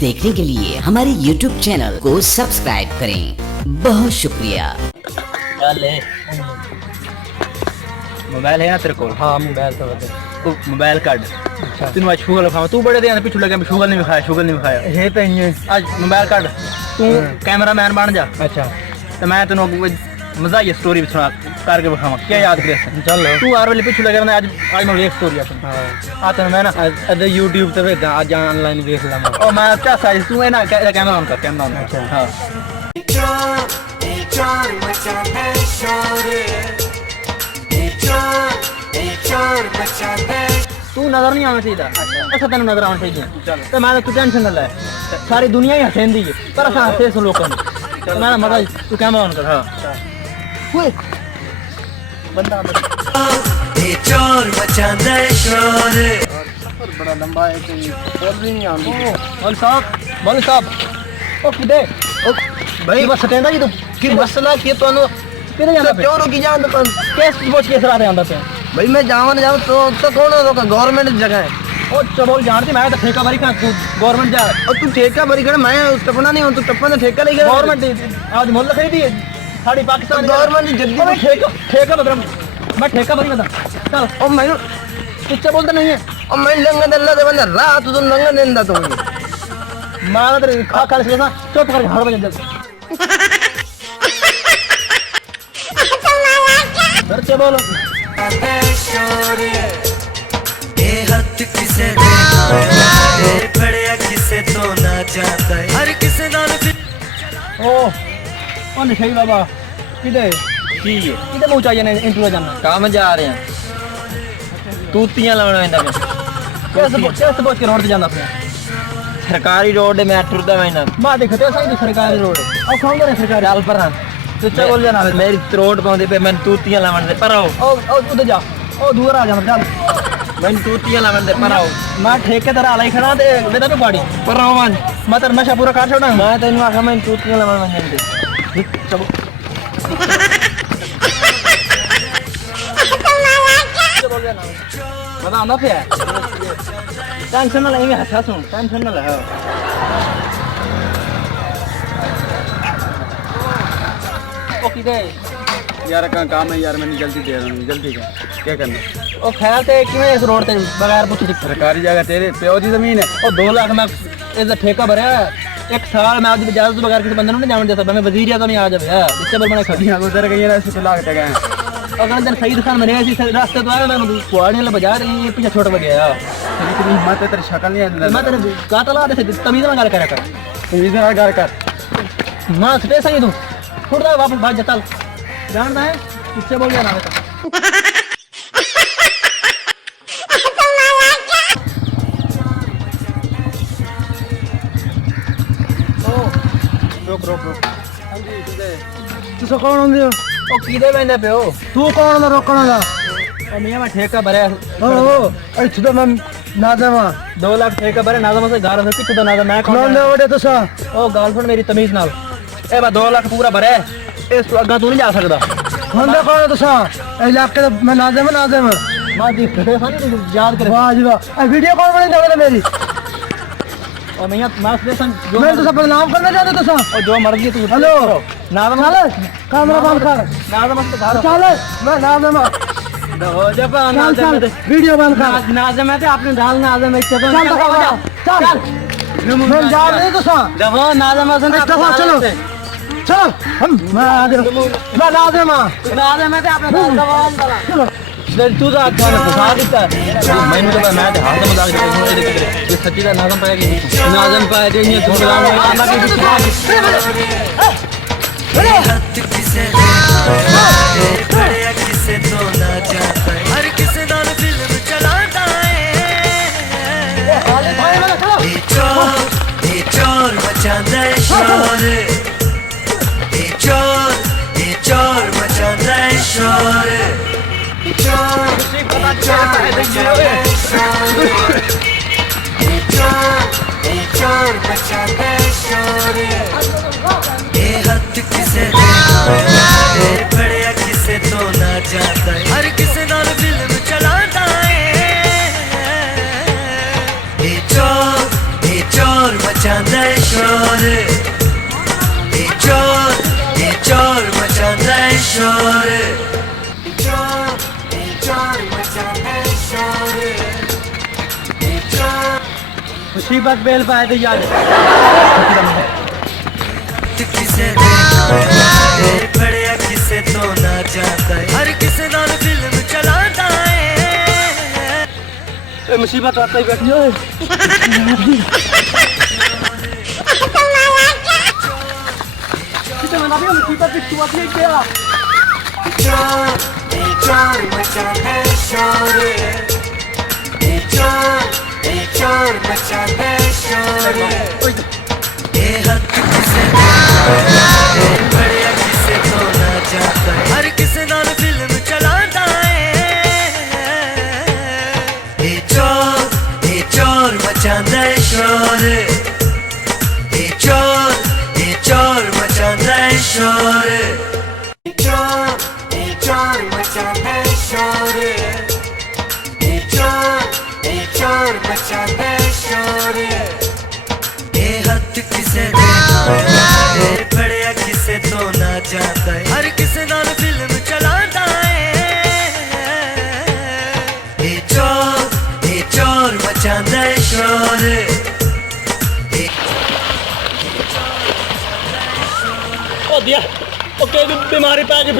देखने के लिए हमारे YouTube चैनल को सब्सक्राइब करें। बहुत शुक्रिया। मोबाइल है ना तेरे को? हाँ मोबाइल तो है। तू मोबाइल काट। अच्छा तेन आज शुगर खावा तू बड़े दिन पिछू लगे शुगर नहीं खाया शुगर नहीं खाया है तो ही आज मोबाइल काट तू कैमरा मैन बन जा। अच्छा तो मैं तेन मजा आई स्टोरी सुना करके बखावा क्या याद करे चल तू हर वेले पिछू लगे आज आज मैं एक स्टोरी आ तेन मैं ना अरे यूट्यूब पे भेजा आज ऑनलाइन देख ला मैं ओ मैं अच्छा साइज तू है ना कैमरा ऑन कर कैमरा ऑन कर। अच्छा। हां तू नजर नहीं आना चाहिए अच्छा तेन नजर आना चाहिए तो मैं तू टेंशन ना ले सारी दुनिया ही हसेंदी है पर असा हसे सो लोगों ने मैं मजा तू कैमरा ऑन कर। हां ओए बंदा ये चोर मचांदा है शोर बड़ा लंबा है कि बोल भी नहीं आंदी बोल साहब ओ किदे ओ भाई बस स्टैंड जी तू कि मसला कि तोनु किदे जांदा पे क्यों रुकी जान तो केस बोच के सरा आंदा पे भाई मैं जावन जाऊं तो कौन है रोका गवर्नमेंट जगह है ओ चबोल जानती मैं तो ठेका भरी का गवर्नमेंट जा और तू ठेका भरी कर मैं टपना नहीं हूं तू टपना ठेका नहीं कर गवर्नमेंट आज मोल खरीदी साड़ी पाकिस्तान गवर्नमेंट जल्दी मैं ठेका बदल मैं ठेका भरी बता चल ओ मैं किच्चा बोलता नहीं है ओ मैं लंगा दल्ला दे बंदा रात तू लंगा देंदा तू मारा तेरे खा खा से चुप कर हड़ बजे जल्दी घर से बोलो ये हद किसे देना है बड़े किसे तो ना चाहता है हर किसे नाल ओ निशाई बाबा किधे ठीक है किधे मुंह चाहिए ने इंटरव्यू जाना काम जा रहे हैं तूतियां लाने वेंदा मैं कैसे पहुंच के रोड पे जाना पे सरकारी रोड में टुरदा वेंदा मां देखते सही तो सरकारी रोड अब कौन करे सरकारी चल पर तो क्या बोल जाना मेरी रोड पाਉਂਦੇ पे मैं तूतियां लावन दे पर आओ ओ उधर जा ओ दूर आ जा चल मैं तूतियां लावन दे पर आओ मैं ठेकेदार आला ही खड़ा ते वेदा पे गाड़ी पर आओ मान मैं तेरा नशा पूरा काट छोड़ा मैं तेन आखा मैं तूतियां लावन दे चलो बता ना पे टेंशन ना लेंगे हंसा सुन टेंशन ना ले ओ किधे यार का काम है यार मैंने जल्दी दे रहा हूं जल्दी क्या करना ओ खैर ते किवें इस रोड ते बगैर पूछे सरकारी जगह तेरे प्यो दी जमीन है ओ 2 लाख मैं इसदा ठेका भरया एक साल मैं आज इजाजत बगैर किसी बंदे ने नहीं जाने देता मैं वजीर आजम ही आ जावे इससे पर बने खड़ी उधर गई ना 80 लाख टका है अगले दिन सही दुकान में ऐसी रास्ते तो आया मैं कुआड़ी वाला बाजार ये पीछे छोड़ गया तेरी हिम्मत तेरी शक्ल नहीं है मैं तेरे कातला दे तमीज ना गल करा कर इधर घर कर मां स्टे सही तू थोड़ा वापस भाग जा चल जानता है किससे बोल गया ना बेटा रोक रोक रोक हां जी किदे तू कौन होंदे हो ओ किदे वेंदे पे हो तू कौन दा रोकण दा ओ मियां मैं ठेका भरया ओ अच्छा तो मैं नाज़मा 2 लाख ठेका भरे नाज़म से घर से कितना नाज़म मैं कौन दे वडे तुसा ओ गर्लफ्रेंड मेरी तमीज नाल ए मैं 2 लाख पूरा भरे इस तो अगा तू नहीं जा सकदा होंदे कौन तुसा इलाके दा मैं नाज़म मां दी खड़े खानी याद कर वाह जी वाह वीडियो कौन बने दे मेरी ओ मियां मास दे सन जो मैं तुसा बदनाम करना चाहते तुसा ओ जो मर्जी तू हेलो नाज़म चल कैमरा बंद कर नाज़म से घर चल मैं नाज़म हो जब चल वीडियो बंद कर नाज़म है ते आपने डाल नाज़म है चल चल मैं जा रही तुसा जब नाज़म से इस्तीफा चलो चलो हम मैं नाज़म नाज़म है ते आपने डाल चलो तू तो आज कौन फसा देता मैंने तो मैं तो हाथ मजाक ये सच्ची का नाज़म पाया कि नाज़म पाया जो ये थोड़ा हद किसे देना है बड़े किसे तो ना चाहता है हर किसे नाल फिल्म चलाता है ये चोर मचांदा है शोर ये चोर मचांदा है शोर चोर मचांदा है शोर ये हद किसे देना है बड़े किसे तो ना चाहता है हर किसे नाल फिल्म चलाता है ये चोर मचांदा मचांदा है शोर, ये चोर मचांदा है शोर, चोर मचांदा है शोर, ये चोर मुसीबत बेल पाए तो याद किसे देखना है बड़े किसे तो ना जाता है, हर किसे नाल फिल्म चलाता है। मुसीबत आता ही बैठी है मुसीबत की शुरुआत नहीं किया चोर मचाता है शोर, चोर मचाता है शोर, ये हक किसे देखना है बड़े किसे तो ना जाता है, हर किसे नाल फिल्म चलाता है। ये चोर मचाता है शोर, ये चोर मचाता है शोर, चोर मचाता है शोर, चोर मचाता है शोर, ये हद किसे देखना है बड़े किसे तो ना जाता है, हर किसे नाल फिल्म चलाता है। ये चोर मचाता है शोर, ओ दिया ओके बीमारी पै गई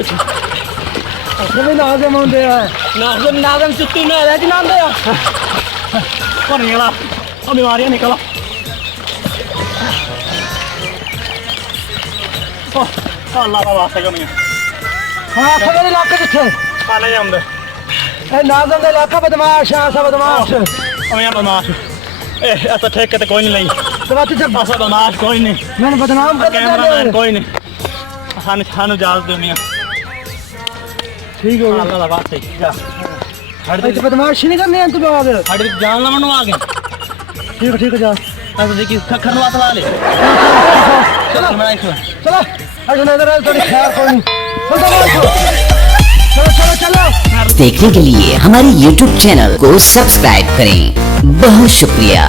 पिछले भी नाज़िम होंदे है नाज़िम चुट्टी में रह नाम दे कौन निकला और बीमारियां निकला अल्लाह का वास्ता कमी हाँ मेरे इलाके किथे नहीं आंदे ए नाज़िम का इलाका बदमाश है ऐसा बदमाश हमें बदमाश ऐसा ठेके तो कोई नहीं ली तो बात जब ऐसा बदमाश कोई नहीं मैंने बदनाम कर कैमरामैन दिया कोई नहीं सानू इजाजत दो मियां ठीक हो गया अल्लाह का वास्ता भाई तो बदमाशी नहीं करनी है तू बाग हट जान ला मनु आ गए ठीक है जा ऐसा देखी खखर नु ला ले चलो मैं इसमें चलो अरे नजर थोड़ी खैर कोई नहीं चलो देखने के लिए हमारे YouTube चैनल को सब्सक्राइब करें। बहुत शुक्रिया।